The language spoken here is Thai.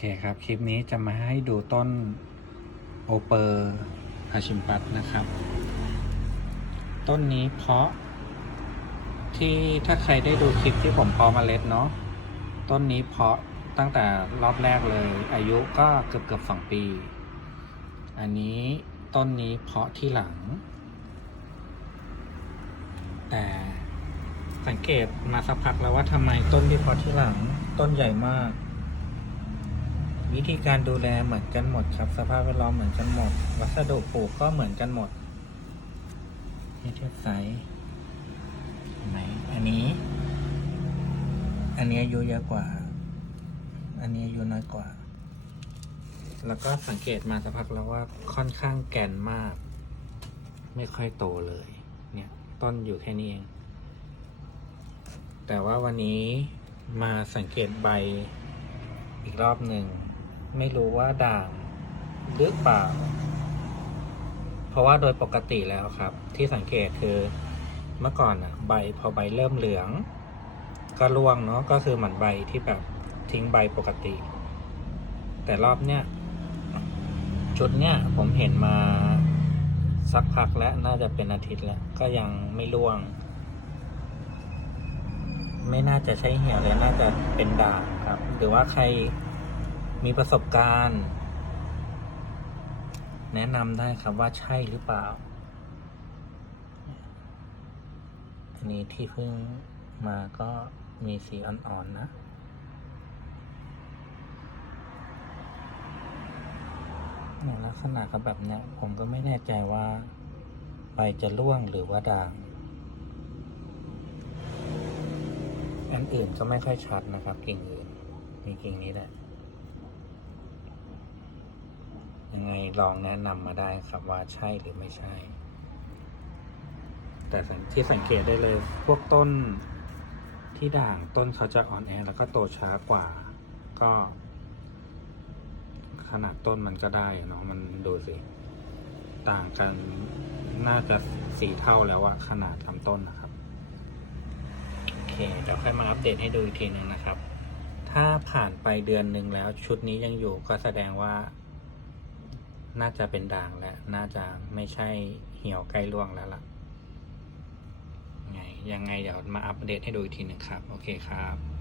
เคครับ คลิปนี้จะมาให้ดูต้นโอเปอร์อาชิมปัสนะครับ ต้นนี้เพาะ ที่ถ้าใครได้ดูคลิปที่ผมเพาะเมล็ดเนาะต้นนี้เพาะตั้งแต่รอบแรกเลย อายุก็เกือบเกือบสองปี อันนี้ต้นนี้เพาะที่หลัง แต่สังเกตมาสักพักแล้วว่าทำไมต้นที่เพาะที่หลัง ต้นใหญ่มาก วิธีการดูแลเหมือนกันหมดครับ สภาพแวดล้อมเหมือนกันหมด วัสดุปลูกก็เหมือนกันหมดเทียบไซส์เห็นไหมอันนี้ อันนี้อายุเยอะกว่า อันนี้อายุน้อยกว่า แล้วก็สังเกตมาสักพักแล้วว่าค่อนข้างแก่นมาก ไม่ค่อยโตเลย เนี่ยต้นอยู่แค่นี้เอง แต่ว่าวันนี้มาสังเกตใบอีกรอบหนึ่ง ไม่รู้ว่าด่างหรือเปล่า เพราะว่าโดยปกติแล้วครับ ที่สังเกตคือเมื่อก่อนอะใบพอใบเริ่มเหลือง ก็ร่วงเนาะก็คือเหมือนใบที่แบบทิ้งใบปกติ แต่รอบเนี้ยชุดเนี้ยผมเห็นมาสักพักแล้วน่าจะเป็นอาทิตย์แล้ว ก็ยังไม่ร่วง ไม่น่าจะใช่เหี่ยวเลยน่าจะเป็นด่างครับ หรือว่าใคร มีประสบการณ์ แนะนำได้ครับว่าใช่หรือเปล่า อันนี้ที่เพิ่งมาก็มีสีอ่อน ๆ นะลักษณะก็แบบเนี้ย ผมก็ไม่แน่ใจว่าใบจะร่วงหรือว่าด่าง อันอื่นก็ไม่ค่อยชัดนะครับ กิ่งอื่น มีกิ่งนี้แหละ ยังไง ลองแนะนำมาได้ครับว่าใช่หรือไม่ใช่ แต่ที่สังเกตได้เลยพวกต้นที่ด่างต้นเขาจะอ่อนแอแล้วก็โตช้ากว่า ก็ ขนาดต้นมันก็ได้เนาะมันดูสิ ต่างกันน่าจะสี่เท่าแล้วอะขนาดลำต้นนะครับ โอเคเดี๋ยวค่อยมาอัปเดตให้ดูอีกทีหนึ่งนะครับ ถ้าผ่านไปเดือนหนึ่งแล้วชุดนี้ยังอยู่ก็แสดงว่า น่าจะเป็นด่างแล้ว น่าจะไม่ใช่เหี่ยวใกล้ร่วงแล้วล่ะ ไง ยังไงเดี๋ยวมาอัปเดตให้ดูอีกทีนึงครับ โอเคครับ